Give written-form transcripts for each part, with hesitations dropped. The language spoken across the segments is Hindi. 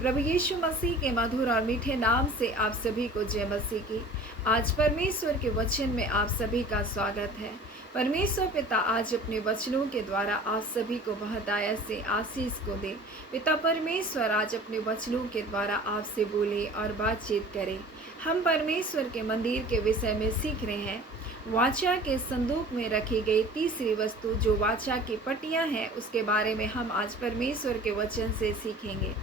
प्रभु यीशु मसीह के मधुर और मीठे नाम से आप सभी को जय मसीह की। आज परमेश्वर के वचन में आप सभी का स्वागत है। परमेश्वर पिता आज अपने वचनों के द्वारा आप सभी को बहुतायत से आशीष को दे। पिता परमेश्वर आज अपने वचनों के द्वारा आपसे बोले और बातचीत करे। हम परमेश्वर के मंदिर के विषय में सीख रहे हैं। वाचा के संदूक में रखी गई तीसरी वस्तु जो वाचा की पट्टियां हैं, उसके बारे में हम आज परमेश्वर के वचन से सीखेंगे।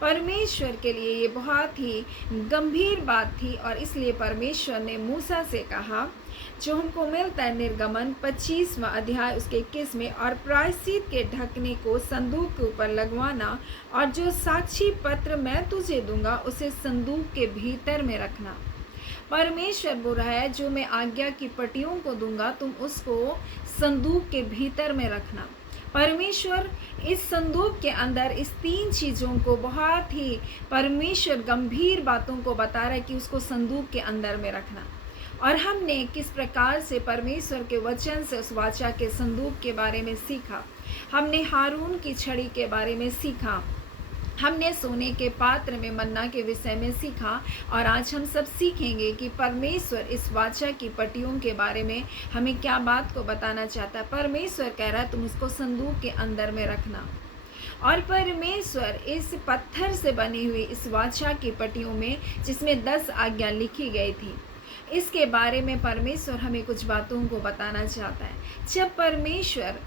परमेश्वर के लिए ये बहुत ही गंभीर बात थी और इसलिए परमेश्वर ने मूसा से कहा, जो हमको मिलता है निर्गमन 25वां अध्याय उसके 21 में, और प्रायश्चित के ढकने को संदूक के ऊपर लगवाना और जो साक्षी पत्र मैं तुझे दूंगा उसे संदूक के भीतर में रखना। परमेश्वर बोल रहा है, जो मैं आज्ञा की पट्टियों को दूंगा तुम उसको संदूक के भीतर में रखना। परमेश्वर इस संदूक के अंदर इस तीन चीज़ों को बहुत ही परमेश्वर गंभीर बातों को बता रहा है कि उसको संदूक के अंदर में रखना। और हमने किस प्रकार से परमेश्वर के वचन से उस वाचा के संदूक के बारे में सीखा। हमने हारून की छड़ी के बारे में सीखा, हमने सोने के पात्र में मन्ना के विषय में सीखा, और आज हम सब सीखेंगे कि परमेश्वर इस वाचा की पट्टियों के बारे में हमें क्या बात को बताना चाहता है। परमेश्वर कह रहा है तुम उसको संदूक के अंदर में रखना। और परमेश्वर इस पत्थर से बनी हुई इस वाचा की पट्टियों में, जिसमें 10 आज्ञा लिखी गई थी, इसके बारे में परमेश्वर हमें कुछ बातों को बताना चाहता है। जब परमेश्वर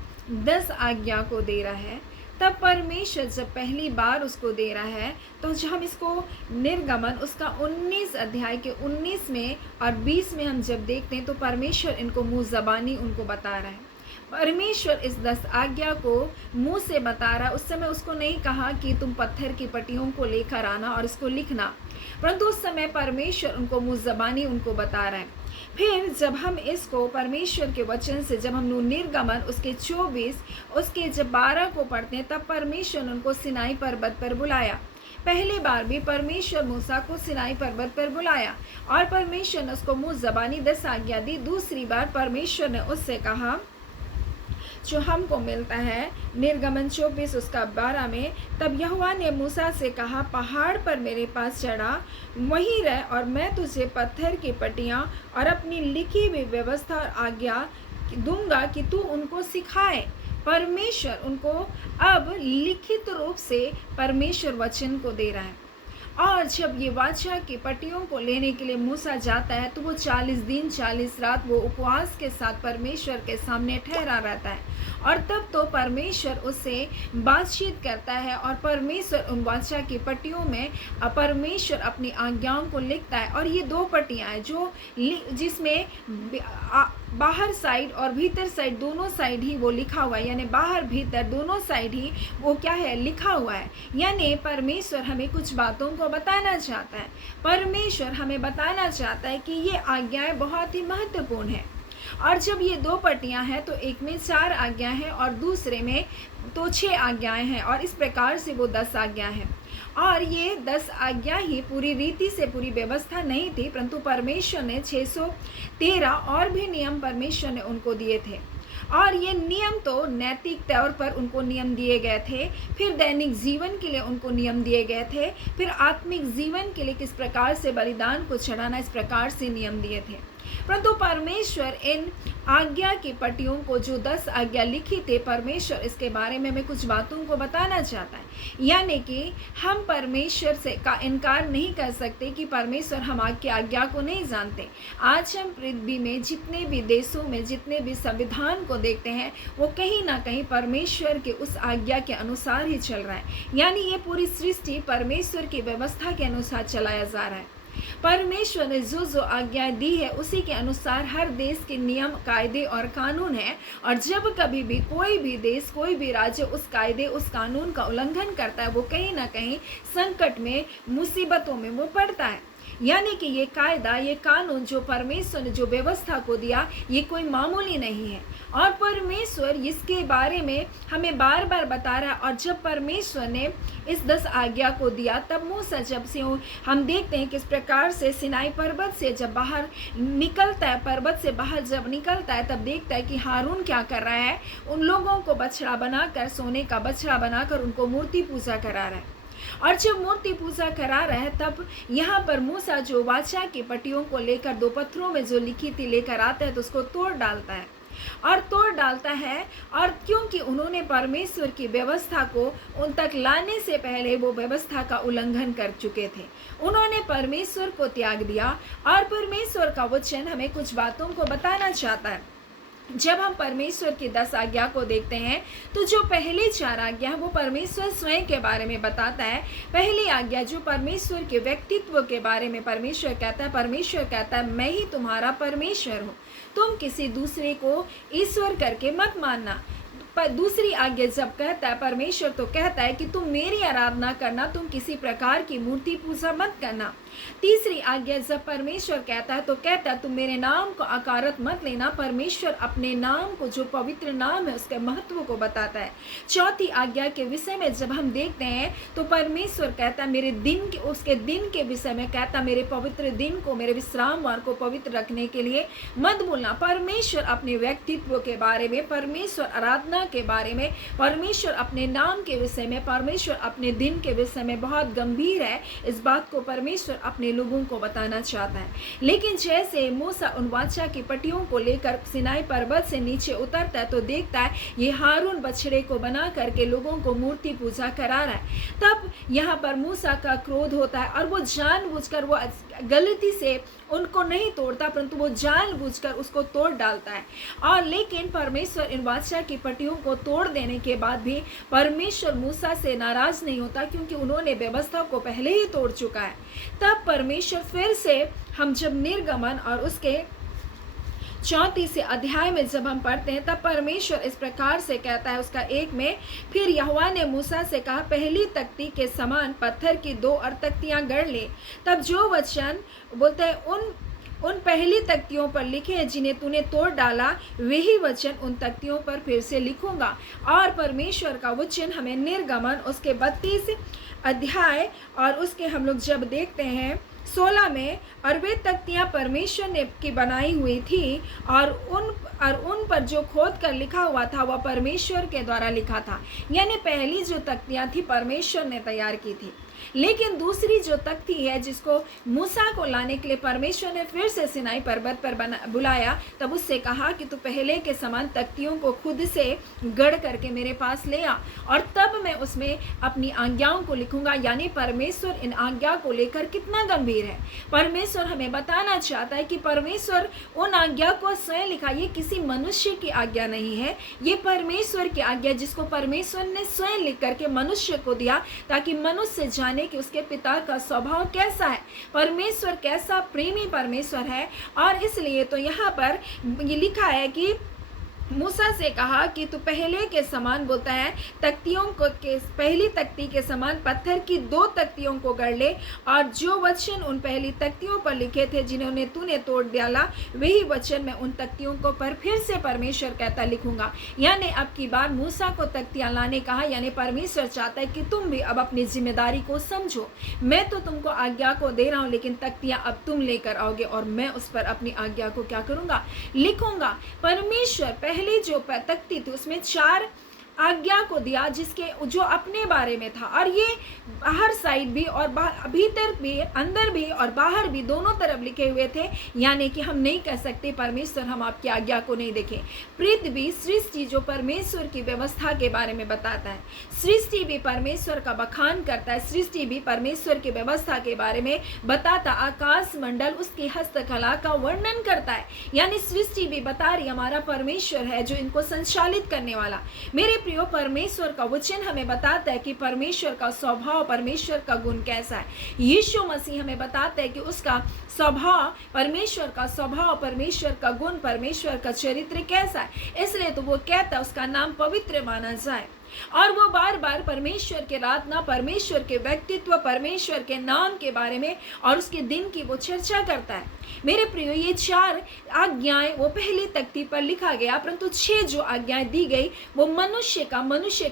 10 आज्ञा को दे रहा है, तब परमेश्वर जब पहली बार उसको दे रहा है, तो जब हम इसको निर्गमन उसका 19 अध्याय के 19 में और 20 में हम जब देखते हैं, तो परमेश्वर इनको मुँह ज़बानी उनको बता रहा है। परमेश्वर इस 10 आज्ञा को मुँह से बता रहा है। उस समय उसको नहीं कहा कि तुम पत्थर की पट्टियों को लेकर आना और इसको लिखना, परंतु उस समय परमेश्वर उनको मुँह ज़बानी उनको बता रहा है। फिर जब हम इसको परमेश्वर के वचन से जब हम निर्गमन उसके 24 उसके जब 12 को पढ़ते हैं, तब परमेश्वर उनको सिनाई पर्वत पर बुलाया। पहली बार भी परमेश्वर मूसा को सिनाई पर्वत पर बुलाया और परमेश्वर ने उसको मुँह ज़बानी 10 आज्ञा दी। दूसरी बार परमेश्वर ने उससे कहा, जो हमको मिलता है निर्गमन 24 उसका 12 में, तब यहोवा ने मूसा से कहा, पहाड़ पर मेरे पास चढ़ा, वहीं रह, और मैं तुझे पत्थर की पट्टियाँ और अपनी लिखी हुई व्यवस्था और आज्ञा दूंगा कि तू उनको सिखाए। परमेश्वर उनको अब लिखित रूप से परमेश्वर वचन को दे रहा है। और जब ये वाचा की पट्टियों को लेने के लिए मूसा जाता है, तो वो 40 दिन 40 रात वो उपवास के साथ परमेश्वर के सामने ठहरा रहता है। और तब तो परमेश्वर उससे बातचीत करता है और परमेश्वर उन वाचा की पट्टियों में परमेश्वर अपनी आज्ञाओं को लिखता है। और ये 2 पट्टियाँ हैं जो जिसमें बाहर साइड और भीतर साइड दोनों साइड ही वो लिखा हुआ है, यानी बाहर भीतर दोनों साइड ही वो क्या है, लिखा हुआ है। यानी परमेश्वर हमें कुछ बातों को बताना चाहता है। परमेश्वर हमें बताना चाहता है कि ये आज्ञाएं बहुत ही महत्वपूर्ण है। और जब ये 2 पट्टियाँ हैं, तो एक में 4 आज्ञा हैं और दूसरे में तो 6 आज्ञाएं हैं, और इस प्रकार से वो 10 आज्ञा हैं। और ये 10 आज्ञा ही पूरी रीति से पूरी व्यवस्था नहीं थी, परंतु परमेश्वर ने 613 और भी नियम परमेश्वर ने उनको दिए थे। और ये नियम तो नैतिक तौर पर उनको नियम दिए गए थे, फिर दैनिक जीवन के लिए उनको नियम दिए गए थे, फिर आत्मिक जीवन के लिए किस प्रकार से बलिदान को चढ़ाना, इस प्रकार से नियम दिए थे। परंतु परमेश्वर इन आज्ञा की पट्टियों को जो 10 आज्ञा लिखी थे, परमेश्वर इसके बारे में हमें कुछ बातों को बताना चाहता है। यानी कि हम परमेश्वर से का इनकार नहीं कर सकते कि परमेश्वर हम की आज्ञा को नहीं जानते। आज हम पृथ्वी में जितने भी देशों में जितने भी संविधान को देखते हैं, वो कहीं ना कहीं परमेश्वर के उस आज्ञा के अनुसार ही चल रहा है। यानी ये पूरी सृष्टि परमेश्वर की व्यवस्था के अनुसार चलाया जा रहा है। परमेश्वर ने जो आज्ञा दी है उसी के अनुसार हर देश के नियम कायदे और कानून है। और जब कभी भी कोई भी देश कोई भी राज्य उस कायदे उस कानून का उल्लंघन करता है, वो कहीं ना कहीं संकट में मुसीबतों में वो पड़ता है। यानी कि ये कायदा ये कानून जो परमेश्वर ने जो व्यवस्था को दिया, ये कोई मामूली नहीं है। और परमेश्वर इसके बारे में हमें बार बार बता रहा है। और जब परमेश्वर ने इस 10 आज्ञा को दिया, तब मूसा जब से हम देखते हैं किस प्रकार से सिनाई पर्वत से जब बाहर निकलता है, पर्वत से बाहर जब निकलता है, तब देखता है कि हारून क्या कर रहा है, उन लोगों को बछड़ा बनाकर, सोने का बछड़ा बनाकर उनको मूर्ति पूजा करा रहा है। और जब मूर्ति पूजा करा रहा है तब यहाँ पर मूसा जो वाचा की पट्टियों को लेकर दो पत्थरों में जो लिखी थी लेकर आता है तो उसको तोड़ डालता है और तोड़ डालता है। और क्योंकि उन्होंने परमेश्वर की व्यवस्था को उन तक लाने से पहले वो व्यवस्था का उल्लंघन कर चुके थे, उन्होंने परमेश्वर को त्याग दिया। और परमेश्वर का वचन हमें कुछ बातों को बताना चाहता है। जब हम परमेश्वर की 10 आज्ञा को देखते हैं तो जो पहली 4 आज्ञा है वो परमेश्वर स्वयं के बारे में बताता है। पहली आज्ञा जो परमेश्वर के व्यक्तित्व के बारे में परमेश्वर कहता है मैं ही तुम्हारा परमेश्वर हूँ, तुम किसी दूसरे को ईश्वर करके मत मानना। पर दूसरी आज्ञा जब कहता है परमेश्वर तो कहता है कि तुम मेरी आराधना करना, तुम किसी प्रकार की मूर्ति पूजा मत करना। तीसरी आज्ञा जब परमेश्वर कहता है तो कहता है तुम मेरे नाम को अकारत मत लेना। परमेश्वर अपने नाम को जो पवित्र नाम है उसके महत्व को बताता है। चौथी आज्ञा के विषय में जब हम देखते हैं तो परमेश्वर कहता है मेरे दिन के उसके दिन के विषय में कहता है मेरे पवित्र दिन को, मेरे विश्रामवार को पवित्र रखने के लिए मत भूलना। परमेश्वर अपने व्यक्तित्व के बारे में, परमेश्वर आराधना के बारे में, परमेश्वर अपने नाम के विषय में, परमेश्वर अपने दिन के विषय में बहुत गंभीर है। इस बात को परमेश्वर अपने लोगों को बताना चाहता है। लेकिन जैसे मूसा उन वाचा की पट्टियों को लेकर सिनाई पर्वत से नीचे उतरता है तो देखता है ये हारून बछड़े को बना करके लोगों को मूर्ति पूजा करा रहा है। तब यहाँ पर मूसा का क्रोध होता है और वो जानबूझकर, वो गलती से उनको नहीं तोड़ता परंतु वो जानबूझकर उसको तोड़ डालता है। और लेकिन परमेश्वर इन वाचा की पट्टियों को तोड़ देने के बाद भी परमेश्वर मूसा से नाराज नहीं होता क्योंकि उन्होंने व्यवस्था को पहले ही तोड़ चुका है। तब परमेश्वर फिर से, हम जब निर्गमन और उसके 34 अध्याय में जब हम पढ़ते हैं तब परमेश्वर इस प्रकार से कहता है उसका 1 में, फिर यहोवा ने मूसा से कहा पहली तख्ती के समान पत्थर की 2 और तख्तियां गढ़ ले। तब जो वचन बोलते हैं उन पहली तख्तियों पर लिखे हैं जिन्हें तूने तोड़ डाला, वही वचन उन तख्तियों पर फिर से लिखूंगा। और परमेश्वर का वचन हमें निर्गमन उसके 32 अध्याय और उसके हम लोग जब देखते हैं 16 में, और वे तख्तियाँ परमेश्वर ने की बनाई हुई थी और उन पर जो खोद कर लिखा हुआ था वह परमेश्वर के द्वारा लिखा था। यानी पहली जो तख्तियाँ थी परमेश्वर ने तैयार की थी, लेकिन दूसरी जो तख्ती है जिसको मूसा को लाने के लिए परमेश्वर ने फिर से सिनाई पर्वत पर बुलाया, तब उससे कहा कि तू पहले के समान तख्तियों को खुद से गढ़ करके मेरे पास ले आ और तब मैं उसमें अपनी आज्ञाओं को लिखूंगा। यानी परमेश्वर इन आज्ञा को लेकर कितना गंभीर है। परमेश्वर हमें बताना चाहता है कि परमेश्वर उन आज्ञा को स्वयं लिखा, ये किसी मनुष्य की आज्ञा नहीं है, ये परमेश्वर की आज्ञा जिसको परमेश्वर ने स्वयं लिख करके मनुष्य को दिया ताकि मनुष्य जाने कि उसके पिता का स्वभाव कैसा है, परमेश्वर कैसा प्रेमी परमेश्वर है। और इसलिए तो यहाँ पर ये लिखा है कि मूसा से कहा कि तू पहले के समान, बोलता है तख्तियों को के पहली तख्ती के समान पत्थर की 2 तख्तियों को गढ़ ले और जो वचन उन पहली तख्तियों पर लिखे थे जिन्होंने तूने तोड़ डाला, वही वचन मैं उन तख्तियों को पर फिर से परमेश्वर कहता लिखूंगा। यानी अब की बार मूसा को तख्तियां लाने कहा, यानी परमेश्वर चाहता है कि तुम भी अब अपनी जिम्मेदारी को समझो। मैं तो तुमको आज्ञा को दे रहा हूँ लेकिन तख्तियां अब तुम लेकर आओगे और मैं उस पर अपनी आज्ञा को क्या करूंगा, लिखूंगा। परमेश्वर पहली जो तख्ती थी उसमें 4 आज्ञा को दिया जिसके जो अपने बारे में था, और ये बाहर साइड भी और भीतर भी, अंदर भी और बाहर भी दोनों तरफ लिखे हुए थे। यानी कि हम नहीं कह सकते परमेश्वर हम आपकी आज्ञा को नहीं देखें। पृथ्वी सृष्टि जो परमेश्वर की व्यवस्था के बारे में बताता है, सृष्टि भी परमेश्वर का बखान करता है, सृष्टि भी परमेश्वर की व्यवस्था के बारे में बताता, आकाश मंडल उसकी हस्तकला का वर्णन करता है। यानी सृष्टि भी बता रही हमारा परमेश्वर है जो इनको संचालित करने वाला। मेरे प्रियो, परमेश्वर का वचन हमें बताता है कि परमेश्वर का स्वभाव, परमेश्वर का गुण कैसा है। यीशु मसीह हमें बताता है कि उसका स्वभाव, परमेश्वर का स्वभाव, परमेश्वर का गुण, परमेश्वर का चरित्र कैसा है। इसलिए तो वो कहता है उसका नाम पवित्र माना जाए। और वो बार बार परमेश्वर के आराधना, परमेश्वर के व्यक्तित्व, परमेश्वर के नाम के बारे में और उसके दिन की वो चर्चा करता है। मेरे प्रियो, ये 4 आज्ञाएं वो पहली तख्ती पर लिखा गया, परंतु 6 जो आज्ञाएं दी गई वो मनुष्य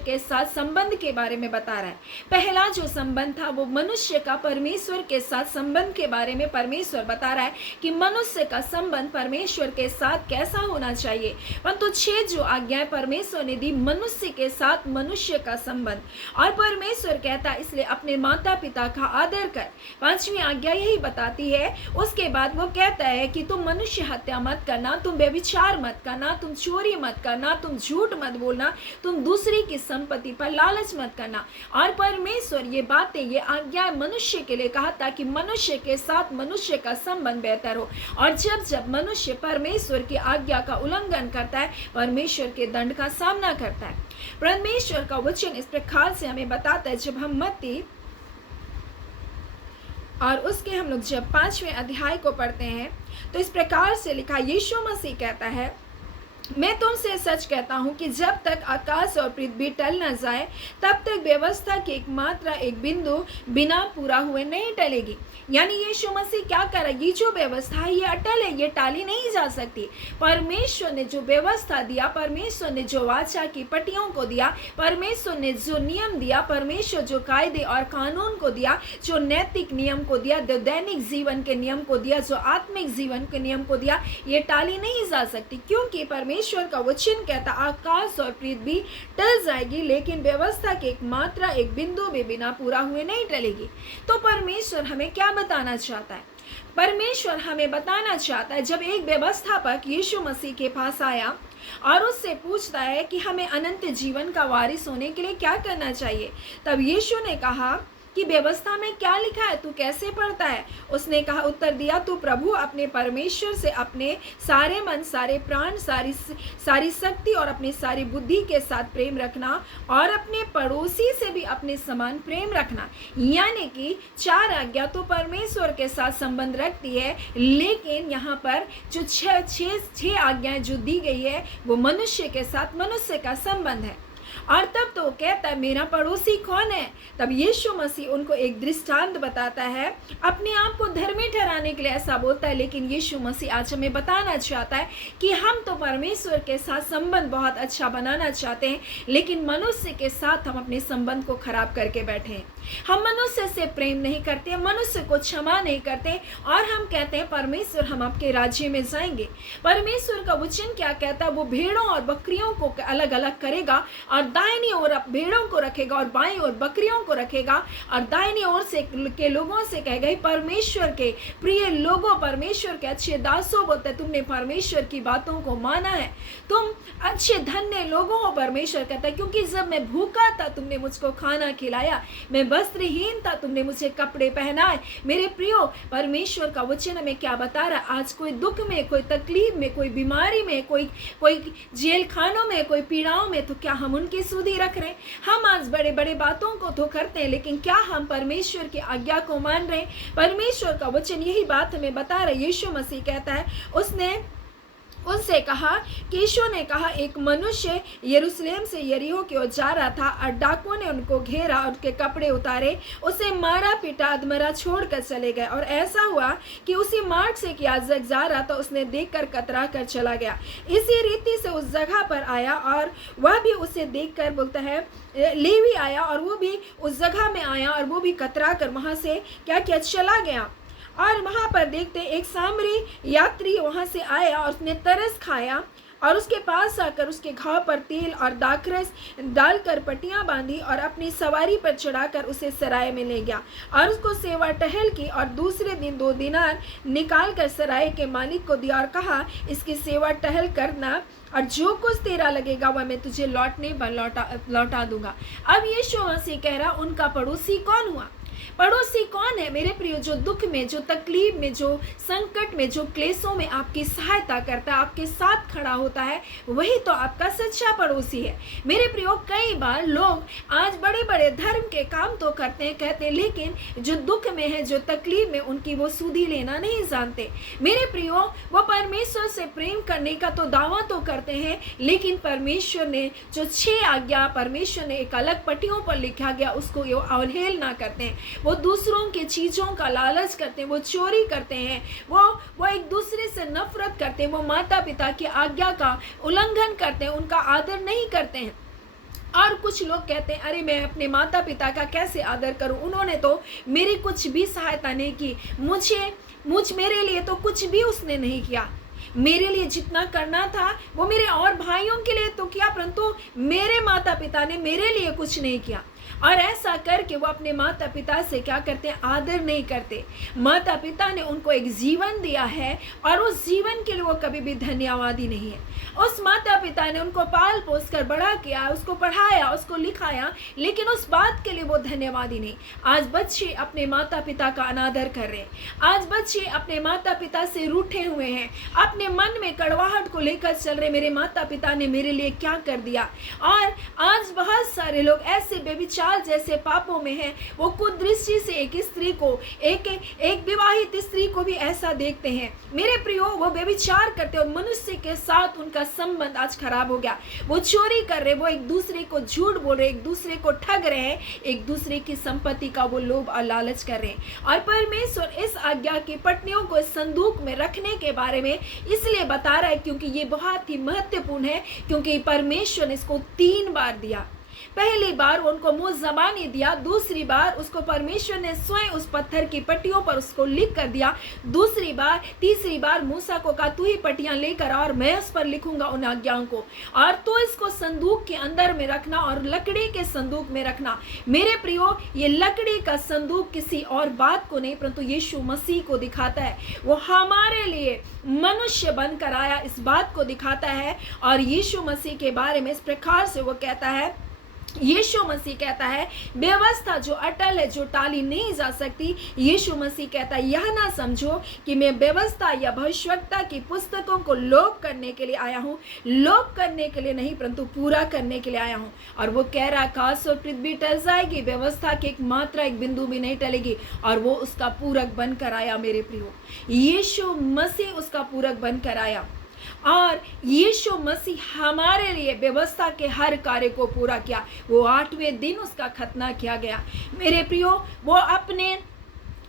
के साथ संबंध के बारे में बता रहा है। पहला जो संबंध था वो मनुष्य का परमेश्वर के साथ संबंध के बारे में परमेश्वर बता रहा है कि मनुष्य का संबंध परमेश्वर के साथ कैसा होना चाहिए। परंतु 6 जो आज्ञाएं परमेश्वर ने दी मनुष्य के साथ मनुष्य का संबंध। और परमेश्वर कहता है इसलिए अपने माता पिता का आदर कर। 5वीं आज्ञा यही बताती है। उसके बाद वो कहता है कि तुम मनुष्य हत्या मत करना, तुम व्यभिचार मत करना, तुम चोरी मत करना, तुम झूठ मत बोलना, तुम दूसरी की संपत्ति पर लालच मत करना। और परमेश्वर ये बातें, ये आज्ञा मनुष्य के लिए कहा ताकि मनुष्य के साथ मनुष्य का संबंध बेहतर हो। और जब जब मनुष्य परमेश्वर की आज्ञा का उल्लंघन करता है, परमेश्वर के दंड का सामना करता है। परमेश्वर का वचन इस प्रकार से हमें बताता है, जब हम मत्ती और उसके हम लोग जब 5वें अध्याय को पढ़ते हैं तो इस प्रकार से लिखा, यीशु मसीह कहता है, मैं तुमसे सच कहता हूँ कि जब तक आकाश और पृथ्वी टल न जाए तब तक व्यवस्था की एक मात्रा, एक बिंदु बिना पूरा हुए नहीं टलेगी। यानी यीशु मसीह क्या करेगी, जो व्यवस्था है ये अटल है, ये टाली नहीं जा सकती। परमेश्वर ने जो व्यवस्था दिया, परमेश्वर ने जो वाचा की पट्टियों को दिया, परमेश्वर ने जो नियम दिया, परमेश्वर जो कायदे और कानून को दिया, जो नैतिक नियम को दिया, जो दैनिक जीवन के नियम को दिया, जो आत्मिक जीवन के नियम को दिया, ये टाली नहीं जा सकती। क्योंकि परमेश्वर का वचन कहता आकाश और पृथ्वी टल जाएगी लेकिन व्यवस्था की एक मात्रा, एक बिंदु भी बिना पूरा हुए नहीं टलेगी। तो परमेश्वर हमें क्या बताना चाहता है? परमेश्वर हमें बताना चाहता है, जब एक व्यवस्थापक यीशु मसीह के पास आया और उससे पूछता है कि हमें अनंत जीवन का वारिस होने के लिए क्या करना चाहिए, तब यीशु ने कहा कि व्यवस्था में क्या लिखा है, तू कैसे पढ़ता है? उसने कहा, उत्तर दिया, तू प्रभु अपने परमेश्वर से अपने सारे मन, सारे प्राण, सारी शक्ति और अपनी सारी बुद्धि के साथ प्रेम रखना और अपने पड़ोसी से भी अपने समान प्रेम रखना। यानी कि 4 आज्ञा तो परमेश्वर के साथ संबंध रखती है, लेकिन यहाँ पर जो 6 आज्ञाएं जो दी गई है वो मनुष्य के साथ मनुष्य का संबंध है। और तब तो कहता है मेरा पड़ोसी कौन है? तब यीशु मसीह उनको एक दृष्टांत बताता है, अपने आप को धर्मी ठहराने के लिए ऐसा बोलता है। लेकिन यीशु मसीह आज हमें बताना चाहता है कि हम तो परमेश्वर के साथ संबंध बहुत अच्छा बनाना चाहते हैं, लेकिन मनुष्य के साथ हम अपने संबंध को खराब करके बैठे हैं। हम मनुष्य से प्रेम नहीं करते, मनुष्य को क्षमा नहीं करते और हम कहते हैं परमेश्वर हम आपके राज्य में जाएंगे। परमेश्वर का वचन क्या कहता है? वो भेड़ों और बकरियों को अलग अलग करेगा और दाहिनी ओर भेड़ों को रखेगा और बाईं ओर बकरियों को रखेगा। और दाहिनी ओर से के लोगों से कहेगा, परमेश्वर के प्रिय लोगों, परमेश्वर के अच्छे दासों, बोलते तुमने परमेश्वर की बातों को माना है, तुम अच्छे धन्य लोगों हो। परमेश्वर कहता है क्योंकि जब मैं भूखा था तुमने मुझको खाना खिलाया, मैं वस्त्रहीन था तुमने मुझे कपड़े पहनाए। मेरे प्रियो, परमेश्वर का वचन हमें क्या बता रहा है? आज कोई दुख में, कोई तकलीफ में, कोई बीमारी में, कोई जेल खानों में, कोई पीड़ाओं में, तो क्या हम उनकी सुधि रख रहे हैं? हम आज बड़े बड़े बातों को तो करते हैं, लेकिन क्या हम परमेश्वर की आज्ञा को मान रहे हैं? परमेश्वर का वचन यही बात हमें बता रहा है। यीशु मसीह कहता है, उसने उनसे कहा कि यीशु ने कहा, एक मनुष्य यरूशलेम से यरीहो की ओर जा रहा था और डाकुओं ने उनको घेरा और उनके कपड़े उतारे, उसे मारा पीटा, अधमरा छोड़कर चले गए। और ऐसा हुआ कि उसी मार्ग से कि याजक जा रहा था, उसने देखकर कतरा कर चला गया। इसी रीति से उस जगह पर आया और वह भी उसे देखकर, बोलता है, लेवी आया और वो भी उस जगह में आया और वो भी कतरा कर वहाँ से क्या किया, चला गया। और वहाँ पर देखते एक सामरी यात्री वहाँ से आया और उसने तरस खाया और उसके पास आकर उसके घाव पर तेल और दाखरस डालकर पट्टियाँ बांधी और अपनी सवारी पर चढ़ाकर उसे सराय में ले गया और उसको सेवा टहल की। और दूसरे दिन 2 दिनार निकाल कर सराय के मालिक को दिया और कहा, इसकी सेवा टहल करना और जो कुछ तेरा लगेगा वह मैं तुझे लौटने पर लौटा दूंगा। अब यीशु मसीह कह रहा, उनका पड़ोसी कौन हुआ? पड़ोसी कौन है मेरे प्रियो? जो दुख में, जो तकलीफ में, जो संकट में, जो क्लेशों में आपकी सहायता करता है, आपके साथ खड़ा होता है, वही तो आपका सच्चा पड़ोसी है। मेरे प्रियो, कई बार लोग आज बड़े बड़े धर्म के काम तो करते हैं, कहते हैं, लेकिन जो दुख में है, जो तकलीफ में, उनकी वो सुधि लेना नहीं जानते। मेरे प्रियो, वो परमेश्वर से प्रेम करने का तो दावा तो करते हैं, लेकिन परमेश्वर ने जो 6 आज्ञा परमेश्वर ने एक अलग पट्टियों पर लिखा गया, उसको वो अवहेलना करते हैं। वो दूसरों के चीज़ों का लालच करते हैं, वो चोरी करते हैं, वो एक दूसरे से नफरत करते हैं, वो माता पिता की आज्ञा का उल्लंघन करते हैं, उनका आदर नहीं करते हैं। और कुछ लोग कहते हैं, अरे मैं अपने माता पिता का कैसे आदर करूं, उन्होंने तो मेरी कुछ भी सहायता नहीं की, मेरे लिए तो कुछ भी उसने नहीं किया। मेरे लिए जितना करना था वो मेरे और भाइयों के लिए तो किया, परंतु मेरे माता पिता ने मेरे लिए कुछ नहीं किया। और ऐसा करके वो अपने माता पिता से क्या करते हैं, आदर नहीं करते। माता पिता ने उनको एक जीवन दिया है और उस जीवन के लिए वो कभी भी धन्यवादी नहीं है। उस माता पिता ने उनको पाल पोस कर बड़ा किया, उसको पढ़ाया, उसको लिखाया, लेकिन उस बात के लिए वो धन्यवादी नहीं। आज बच्चे अपने माता पिता का अनादर कर रहे हैं। आज बच्चे अपने माता पिता से रूठे हुए हैं, अपने मन में कड़वाहट को लेकर चल रहे, मेरे माता पिता ने मेरे लिए क्या कर दिया। और आज बहुत सारे लोग ऐसे बेविचार जैसे पापों में हैं, वो कुदृष्टि से एक स्त्री को, एक विवाहित स्त्री को भी ऐसा देखते हैं। मेरे प्रियो, वो बेविचार करते और मनुष्य के साथ उनका संबंध आज खराब हो गया। वो चोरी कर रहे, वो एक दूसरे को झूठ बोल रहे, एक दूसरे को ठग रहे हैं, एक दूसरे की संपत्ति का वो लोभ और लालच कर रहे हैं। और परमेश्वर इस आज्ञा की पटनियों को संदूक में रखने के बारे में इसलिए बता रहा है क्योंकि ये बहुत ही महत्वपूर्ण है, क्योंकि परमेश्वर ने इसको 3 बार दिया। पहली बार उनको मुंह ज़बानी दिया, दूसरी बार उसको परमेश्वर ने स्वयं उस पत्थर की पट्टियों पर उसको लिख कर दिया, दूसरी बार, तीसरी बार मूसा को कहा तू ही पट्टियां लेकर और मैं उस पर लिखूंगा उन आज्ञाओं को, और तो इसको संदूक के अंदर में रखना और लकड़ी के संदूक में रखना। मेरे प्रियो, ये लकड़ी का संदूक किसी और बात को नहीं परंतु यीशु मसीह को दिखाता है। वो हमारे लिए मनुष्य बनकर आया, इस बात को दिखाता है। और यीशु मसीह के बारे में इस प्रकार से वो कहता है, यीशु मसीह कहता है व्यवस्था जो अटल है, जो टाली नहीं जा सकती। यीशु मसीह कहता है यह ना समझो कि मैं व्यवस्था या भविष्यवक्ता की पुस्तकों को लोप करने के लिए आया हूँ, लोप करने के लिए नहीं परंतु पूरा करने के लिए आया हूँ। और वो कह रहा आकाश और पृथ्वी टल जाएगी, व्यवस्था की एक मात्रा, एक बिंदु भी नहीं टलेगी, और वो उसका पूरक बनकर आया। मेरे प्रियो, यीशु मसीह उसका पूरक बनकर आया और यीशु मसीह हमारे लिए व्यवस्था के हर कार्य को पूरा किया। वो 8वें दिन उसका खतना किया गया। मेरे प्रियो, वो अपने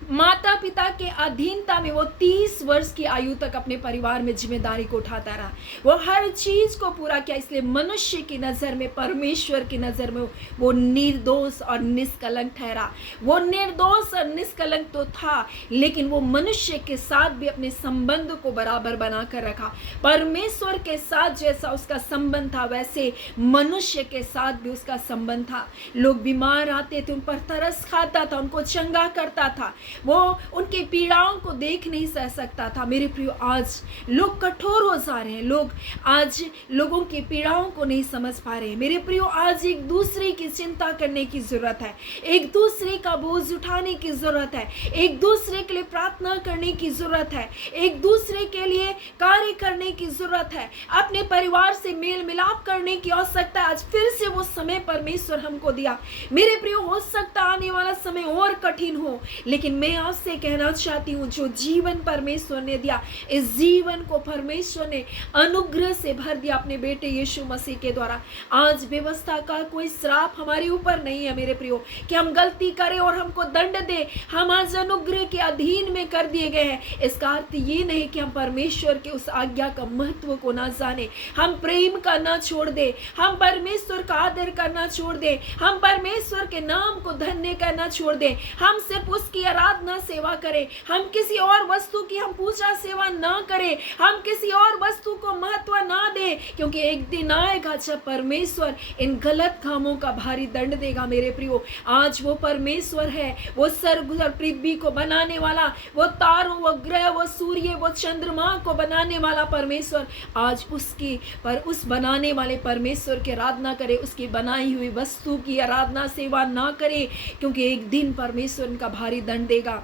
माता पिता के अधीनता में वो 30 वर्ष की आयु तक अपने परिवार में जिम्मेदारी को उठाता रहा। वो हर चीज को पूरा किया। इसलिए मनुष्य की नजर में, परमेश्वर की नजर में वो निर्दोष और निष्कलंक ठहरा। वो निर्दोष और निष्कलंक तो था, लेकिन वो मनुष्य के साथ भी अपने संबंध को बराबर बनाकर रखा। परमेश्वर के साथ जैसा उसका संबंध था वैसे मनुष्य के साथ भी उसका संबंध था। लोग बीमार आते थे, उन पर तरस खाता था, उनको चंगा करता था, वो उनके पीड़ाओं को देख नहीं सह सकता था। मेरे प्रियो, आज लोग कठोर हो जा रहे हैं, लोग आज लोगों की पीड़ाओं को नहीं समझ पा रहे हैं। मेरे प्रियो, आज एक दूसरे की चिंता करने की जरूरत है, एक दूसरे का बोझ उठाने की जरूरत है, एक दूसरे के लिए प्रार्थना करने की जरूरत है, एक दूसरे के लिए कार्य करने की जरूरत है, अपने परिवार से मेल मिलाप करने की आवश्यकता है। आज फिर से वो समय परमेश्वर हमको दिया। मेरे प्रियो, हो सकता आने वाला समय और कठिन हो, लेकिन मैं आपसे कहना चाहती हूँ जो जीवन परमेश्वर ने दिया, इस जीवन को परमेश्वर ने अनुग्रह से भर दिया अपने बेटे यीशु मसीह के द्वारा। आज व्यवस्था का कोई श्राप हमारे ऊपर नहीं है मेरे प्रियो, कि हम गलती करें और हमको दंड दे। हम आज अनुग्रह के अधीन में कर दिए गए हैं। इसका अर्थ ये नहीं कि हम परमेश्वर के उस आज्ञा का महत्व को ना जाने, हम प्रेम करना छोड़ दे, हम परमेश्वर का आदर करना छोड़ दे, हम परमेश्वर के नाम को धन्य करना छोड़ दे, हम सिर्फ उसकी आराधना सेवा करें, हम किसी और वस्तु की हम पूजा सेवा ना करें, हम किसी और वस्तु को महत्व ना दें, क्योंकि एक दिन आएगा जब परमेश्वर इन गलत कामों का भारी दंड देगा। मेरे प्रियो, आज वो परमेश्वर है, वो स्वर्ग और पृथ्वी को बनाने वाला, वो तारों, वो ग्रह, वो सूर्य, वो चंद्रमा को बनाने वाला परमेश्वर, आज उसकी पर उस बनाने वाले परमेश्वर की आराधना करे, उसकी बनाई हुई वस्तु की आराधना सेवा ना करे, क्योंकि एक दिन परमेश्वर इनका भारी दंड देगा।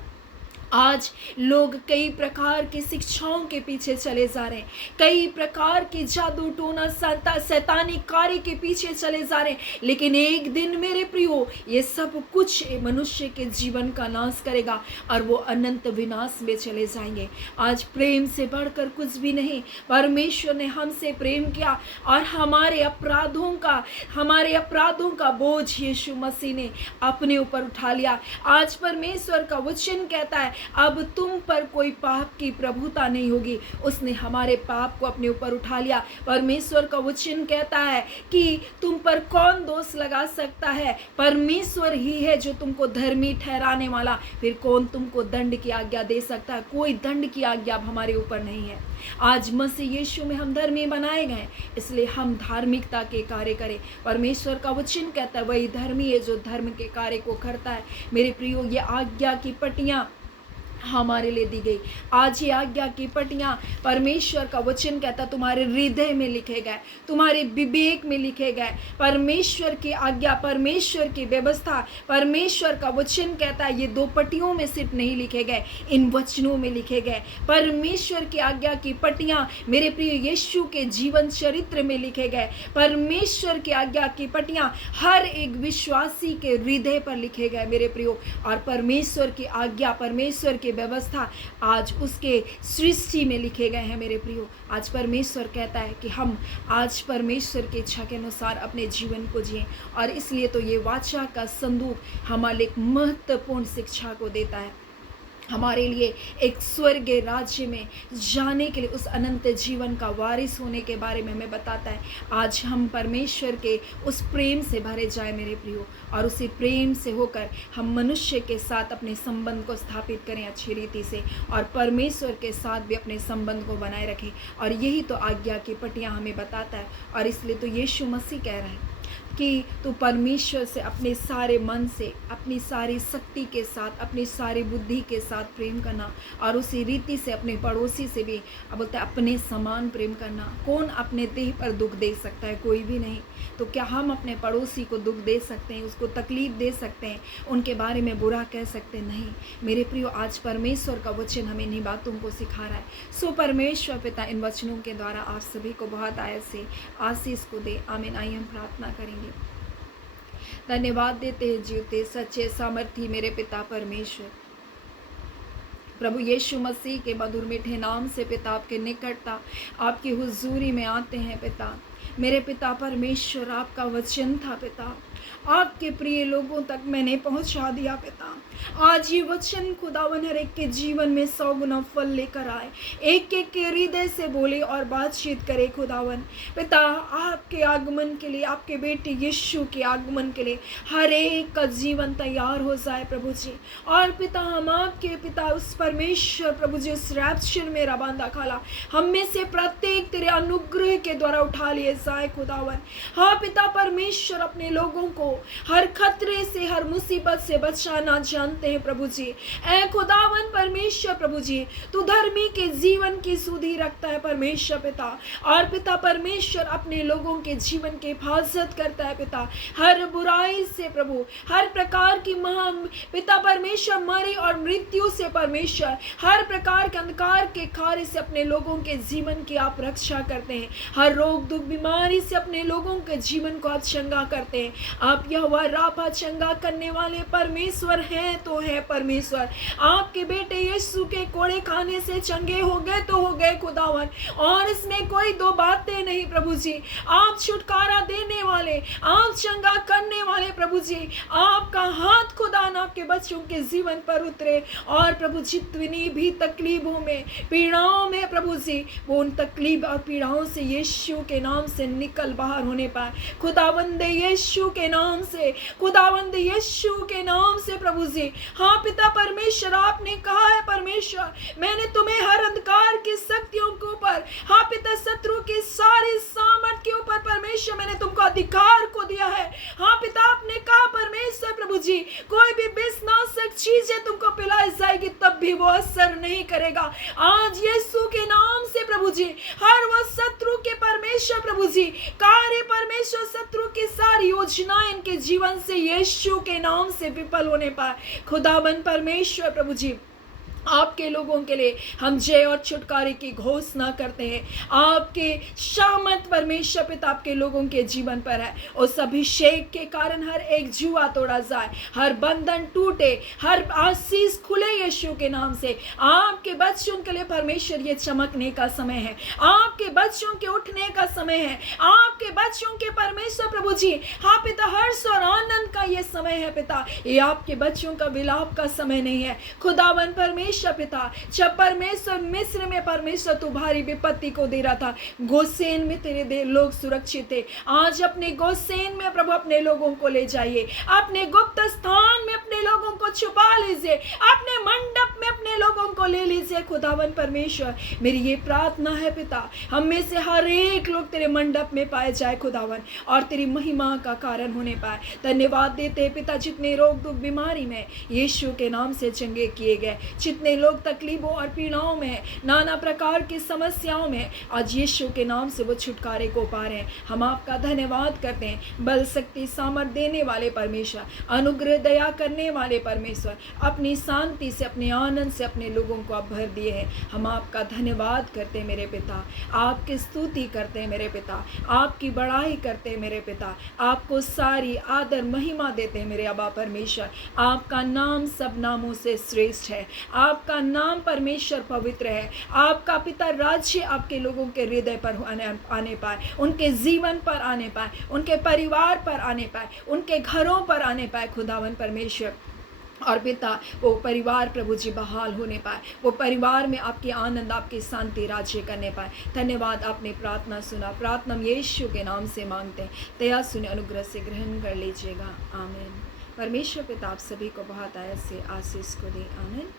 आज लोग कई प्रकार की शिक्षाओं के पीछे चले जा रहे हैं, कई प्रकार के जादू टोना शैतानिक कार्य के पीछे चले जा रहे हैं, लेकिन एक दिन मेरे प्रियो ये सब कुछ मनुष्य के जीवन का नाश करेगा और वो अनंत विनाश में चले जाएंगे। आज प्रेम से बढ़कर कुछ भी नहीं। परमेश्वर ने हमसे प्रेम किया और हमारे अपराधों का बोझ यीशु मसीह ने अपने ऊपर उठा लिया। आज परमेश्वर का वचन कहता है अब तुम पर कोई पाप की प्रभुता नहीं होगी। उसने हमारे पाप को अपने ऊपर उठा लिया। परमेश्वर का वचन कहता है कि तुम पर कौन दोष लगा सकता है? परमेश्वर ही है जो तुमको धर्मी ठहराने वाला। फिर कौन तुमको दंड की आज्ञा दे सकता है? कोई दंड की आज्ञा अब हमारे ऊपर नहीं है। आज मसीह यीशु में हम धर्मी बनाए गए, इसलिए हम धार्मिकता के कार्य करें। परमेश्वर का वचन कहता है वही धर्मी है जो धर्म के कार्य को करता है। मेरे प्रियो, ये आज्ञा की पट्टियां हमारे लिए दी गई। आज ये आज्ञा की पट्टियां परमेश्वर का वचन कहता तुम्हारे हृदय में लिखे गए, तुम्हारे विवेक में लिखे गए। परमेश्वर की आज्ञा, परमेश्वर की व्यवस्था, परमेश्वर का वचन कहता है ये दो पट्टियों में सिर्फ नहीं लिखे गए, इन वचनों में लिखे गए। परमेश्वर की आज्ञा की पट्टियां मेरे प्रिय यीशु के जीवन चरित्र में लिखे गए। परमेश्वर की आज्ञा की पट्टियां हर एक विश्वासी के हृदय पर लिखे गए मेरे प्रियो। और परमेश्वर की आज्ञा, परमेश्वर की व्यवस्था आज उसके सृष्टि में लिखे गए हैं मेरे प्रियो। आज परमेश्वर कहता है कि हम आज परमेश्वर की इच्छा के अनुसार अपने जीवन को जिएं। और इसलिए तो ये वाचा का संदूक हमारे एक महत्वपूर्ण शिक्षा को देता है, हमारे लिए एक स्वर्गीय राज्य में जाने के लिए, उस अनंत जीवन का वारिस होने के बारे में हमें बताता है। आज हम परमेश्वर के उस प्रेम से भरे जाए मेरे प्रियो, और उसी प्रेम से होकर हम मनुष्य के साथ अपने संबंध को स्थापित करें अच्छी रीति से, और परमेश्वर के साथ भी अपने संबंध को बनाए रखें। और यही तो आज्ञा की पट्टियां हमें बताता है। और इसलिए तो यीशु मसीह कह रहा है कि तू परमेश्वर से अपने सारे मन से, अपनी सारी शक्ति के साथ, अपनी सारी बुद्धि के साथ प्रेम करना, और उसी रीति से अपने पड़ोसी से भी बोलते हैं अपने समान प्रेम करना। कौन अपने देह पर दुख दे सकता है? कोई भी नहीं। तो क्या हम अपने पड़ोसी को दुख दे सकते हैं, उसको तकलीफ दे सकते हैं, उनके बारे में बुरा कह सकते हैं? नहीं मेरे प्रियो, आज परमेश्वर का वचन हमें इन्हीं बातों को सिखा रहा है। सो परमेश्वर पिता इन वचनों के द्वारा आप सभी को बहुत आयत से आशीष को दे। आमीन। आइए हम प्रार्थना करेंगे। धन्यवाद देते हैं जीवते सच्चे सामर्थी मेरे पिता परमेश्वर, प्रभु यीशु मसीह के मधुर मीठे नाम से पिता आपके निकटता, आपकी हुजूरी में आते हैं पिता। मेरे पिता परमेश्वर, आपका वचन था पिता, आपके प्रिय लोगों तक मैंने पहुंचा दिया पिता। आज ये वचन खुदावन हर एक के जीवन में 100 गुना फल लेकर आए, एक एक के हृदय से बोले और बातचीत करे खुदावन पिता। आपके आगमन के लिए, आपके बेटे यीशु के आगमन के लिए हर एक का जीवन तैयार हो जाए प्रभु जी। और पिता हम आपके पिता उस परमेश्वर प्रभु जी उस रैप्चर में रबांदा खाला हम में से प्रत्येक तेरे अनुग्रह के द्वारा उठा लिए जाए खुदावन। हाँ पिता परमेश्वर, अपने लोगों को हर खतरे से, हर मुसीबत से बचाना जानते हैं प्रभु जी। ऐ खुदावन परमेश्वर प्रभु जी, तू धर्मी के जीवन की सुधि रखता है परमेश्वर पिता। और पिता परमेश्वर अपने लोगों के जीवन की हिफाजत करता है पिता, हर बुराई से प्रभु, हर प्रकार की पिता परमेश्वर मरी और मृत्यु से परमेश्वर, हर प्रकार के अंधकार के कार्य से अपने लोगों के जीवन की आप रक्षा करते हैं। हर रोग दुख बीमारी से अपने लोगों के जीवन को आप चंगा करते हैं। आप यहोवा राफा चंगा करने वाले परमेश्वर हैं तो है परमेश्वर। आपके बेटे यीशु के कोड़े खाने से चंगे हो गए तो हो गए खुदावन, और इसमें कोई दो बातें नहीं प्रभु जी। आप छुटकारा देने वाले, आप चंगा करने वाले प्रभु जी। आपका हाथ खुदा ना आपके बच्चों के जीवन पर उतरे, और प्रभु जितनी भी तकलीफों में, पीड़ाओं में प्रभु जी, वो उन तकलीफ और पीड़ाओं से यीशु के नाम से निकल बाहर होने पाए खुदावंद यीशु के नाम से, खुदावंद यीशु के नाम से प्रभु जी। हाँ पिता परमेश्वर, आपने कहा है परमेश्वर, मैंने तुम्हें हर अंधकार की शक्तियों के ऊपर, हाँ पिता शत्रु की सारी सामर्थ के ऊपर परमेश्वर मैंने तुमको अधिकार को दिया है। हाँ पिता आपने कहा परमेश्वर प्रभु जी, कोई भी विषनाशक चीजें तुमको पिलाई जाएगी तब भी वो असर नहीं करेगा। आज यीशु के नाम से प्रभु जी, हर वो शत्रु के परमेश्वर प्रभु जी कार्य परमेश्वर, शत्रु की सारी योजनाएं इनके जीवन से यीशु के नाम से विफल होने पाए खुदाबंद परमेश्वर प्रभु जी। आपके लोगों के लिए हम जय और छुटकारे की घोषणा करते हैं। आपके शामत परमेश्वर पिता आपके लोगों के जीवन पर है। उस अभिषेक के कारण हर एक जुआ तोड़ा जाए, हर बंधन टूटे, हर आशीष खुले यीशु के नाम से। आपके बच्चों के लिए परमेश्वर ये चमकने का समय है, आपके बच्चों के उठने का समय है, आपके बच्चों के परमेश्वर प्रभु जी, हाँ पिता हर्ष और आनंद का ये समय है पिता। ये आपके बच्चों का विलाप का समय नहीं है खुदावन परमेश्वर परमेश्वर पिता, जब परमेश्वर मिस्र में परमेश्वर तू भारी विपत्ति को दे रहा था, गोसेन में तेरे लोग सुरक्षित थे। आज अपने गोसेन में प्रभु अपने लोगों को ले जाइए, अपने गुप्त स्थान में अपने लोगों को छुपा लीजिए, अपने मंडप में अपने लोगों को ले लीजिए खुदावन परमेश्वर। मेरी ये प्रार्थना है पिता, हम में से हर एक लोग तेरे मंडप में पाए जाए खुदावन, और तेरी महिमा का कारण होने पाए। धन्यवाद देते पिता, जितने रोग दुख बीमारी में यीशु के नाम से चंगे किए गए, जितने लोग तकलीफों और पीड़ाओं में, नाना प्रकार की समस्याओं में, आज यीशु के नाम से वो छुटकारे को पा रहे हैं। हम आपका धन्यवाद करते हैं। बल शक्ति सामर्थ देने वाले परमेश्वर, अनुग्रह दया करने वाले परमेश्वर, अपनी शांति से अपने आनंद से अपने लोगों को आप भर दिए हैं। हम आपका धन्यवाद करते हैं मेरे पिता, आपकी स्तुति करते हैं मेरे पिता, आपकी बड़ाई करते हैं मेरे पिता, आपको सारी आदर महिमा देते हैं मेरे अबा परमेश्वर। आपका नाम सब नामों से श्रेष्ठ है, आपका नाम परमेश्वर पवित्र है। आपका पिता राज्य आपके लोगों के हृदय पर आने पाए, उनके जीवन पर आने पाए, उनके परिवार पर आने पाए, उनके घरों पर आने पाए खुदावन परमेश्वर। और पिता वो परिवार प्रभु जी बहाल होने पाए, वो परिवार में आपकी आनंद आपकी शांति राज्य करने पाए। धन्यवाद, आपने प्रार्थना सुना। प्रार्थना हम यीशु के नाम से मांगते हैं, दया सुने, अनुग्रह से ग्रहण कर लीजिएगा। आमीन। परमेश्वर पिता आप सभी को बहुत आयत से आशीष को दे। आमीन।